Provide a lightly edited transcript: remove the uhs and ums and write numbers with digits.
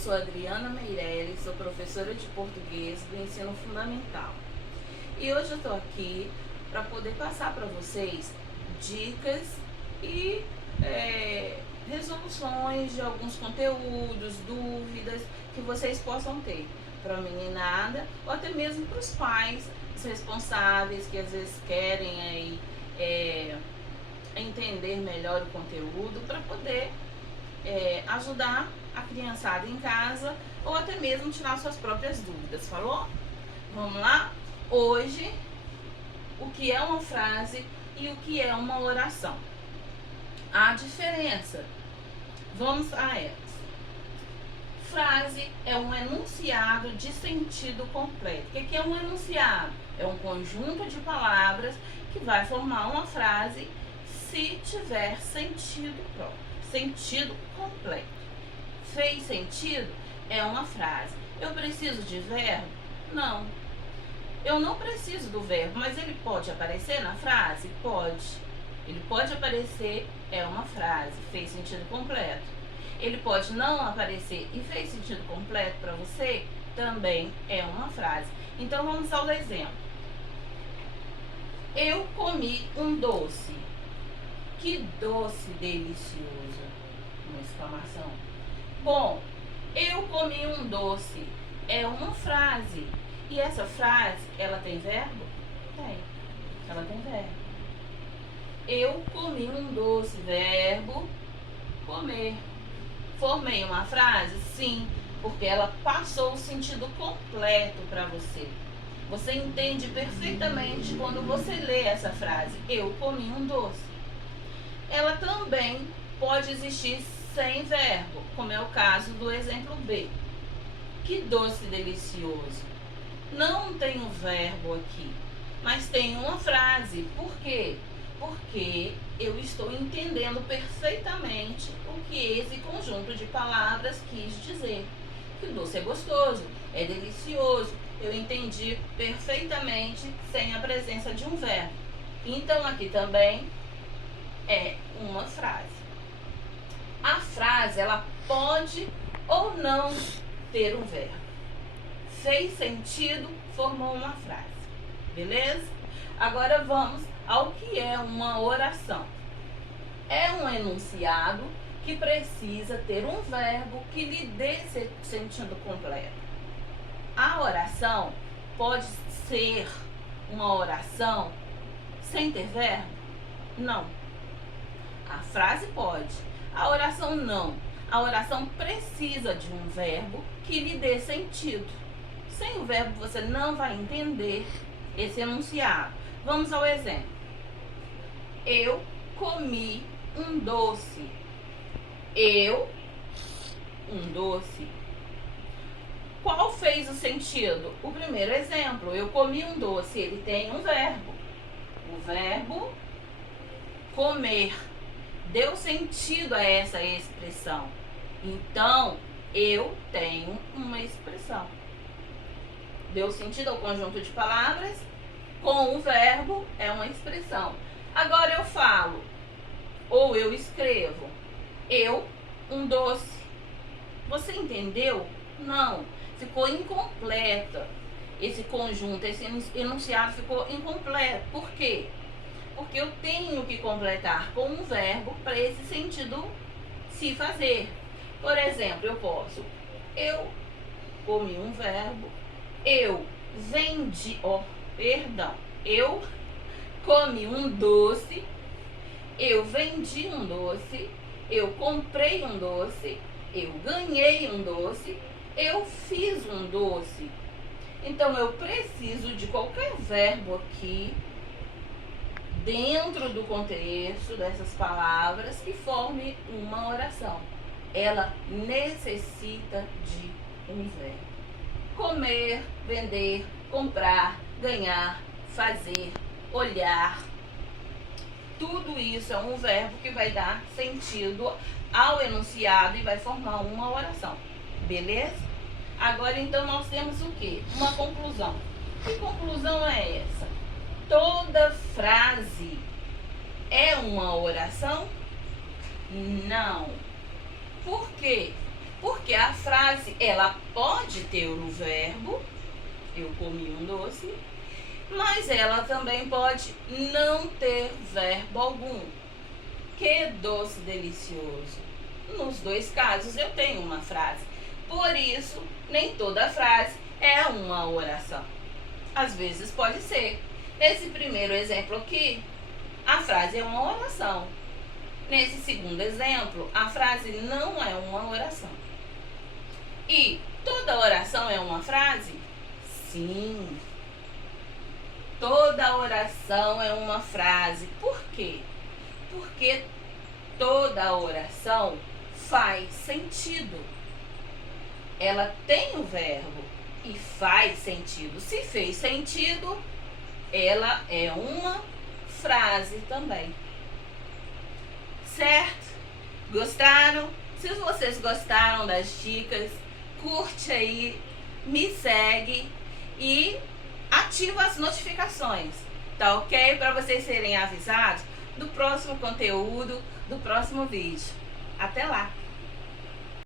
sou Adriana Meirelles, sou professora de português do ensino fundamental. E hoje eu estou aqui para poder passar para vocês dicas e resoluções de alguns conteúdos, dúvidas que vocês possam ter para a meninada ou até mesmo para os pais, os responsáveis que às vezes querem aí entender melhor o conteúdo para poder ajudar a criançada em casa ou até mesmo tirar suas próprias dúvidas, falou? Vamos lá? Hoje, o que é uma frase e o que é uma oração? A diferença. Vamos a elas. Frase é um enunciado de sentido completo. O que é um enunciado? É um conjunto de palavras que vai formar uma frase se tiver sentido próprio, sentido completo. Fez sentido? É uma frase. Eu preciso de verbo? Não. Eu não preciso do verbo, mas ele pode aparecer na frase? Pode. Ele pode aparecer, é uma frase, fez sentido completo. Ele pode não aparecer e fez sentido completo para você? Também é uma frase. Então vamos ao exemplo. Eu comi um doce. Que doce delicioso! Uma exclamação. Bom, eu comi um doce é uma frase. E essa frase, ela tem verbo? Tem. Ela tem verbo. Eu comi um doce, verbo comer. Formei uma frase? Sim, porque ela passou o sentido completo para você. Você entende perfeitamente quando você lê essa frase. Eu comi um doce. Ela também pode existir sem verbo, como é o caso do exemplo B. Que doce delicioso. Não tem um verbo aqui, mas tem uma frase. Por quê? Porque eu estou entendendo perfeitamente o que esse conjunto de palavras quis dizer. Que o doce é gostoso, é delicioso. Eu entendi perfeitamente sem a presença de um verbo. Então aqui também é uma frase. A frase, ela pode ou não ter um verbo. Fez sentido, formou uma frase. Beleza? Agora vamos ao que é uma oração. É um enunciado que precisa ter um verbo que lhe dê sentido completo. A oração pode ser uma oração sem ter verbo? Não. A frase pode. A oração não. A oração precisa de um verbo que lhe dê sentido. Sem o verbo você não vai entender esse enunciado. Vamos ao exemplo. Eu comi um doce. Eu, um doce. Qual fez o sentido? O primeiro exemplo. Eu comi um doce. Ele tem um verbo. O verbo comer. Deu sentido a essa expressão. Então, eu tenho uma expressão. Deu sentido ao conjunto de palavras, com o verbo é uma expressão. Agora eu falo, ou eu escrevo, eu, um doce. Você entendeu? Não, ficou incompleta. Esse conjunto, esse enunciado ficou incompleto. Por quê? Porque eu tenho que completar com um verbo para esse sentido se fazer. Por exemplo, eu posso, eu comi um verbo, eu vendi, eu comi um doce, eu vendi um doce, eu comprei um doce, eu ganhei um doce, eu fiz um doce. Então eu preciso de qualquer verbo aqui dentro do contexto dessas palavras que forme uma oração. Ela necessita de um verbo. Comer, vender, comprar, ganhar, fazer, olhar. Tudo isso é um verbo que vai dar sentido ao enunciado e vai formar uma oração. Beleza? Agora então nós temos o quê? Uma conclusão. Que conclusão é essa? Toda frase é uma oração? Não. Por quê? Por Porque a frase, ela pode ter o verbo, eu comi um doce, mas ela também pode não ter verbo algum. Que doce delicioso. Nos dois casos eu tenho uma frase. Por isso, nem toda frase é uma oração. Às vezes pode ser. Esse primeiro exemplo aqui, a frase é uma oração. Nesse segundo exemplo, a frase não é uma oração. E toda oração é uma frase? Sim. Toda oração é uma frase. Por quê? Porque toda oração faz sentido. Ela tem o verbo e faz sentido. Se fez sentido, ela é uma frase também. Certo? Gostaram? Se vocês gostaram das dicas, curte aí, me segue e ativa as notificações, tá ok? Para vocês serem avisados do próximo conteúdo, do próximo vídeo. Até lá!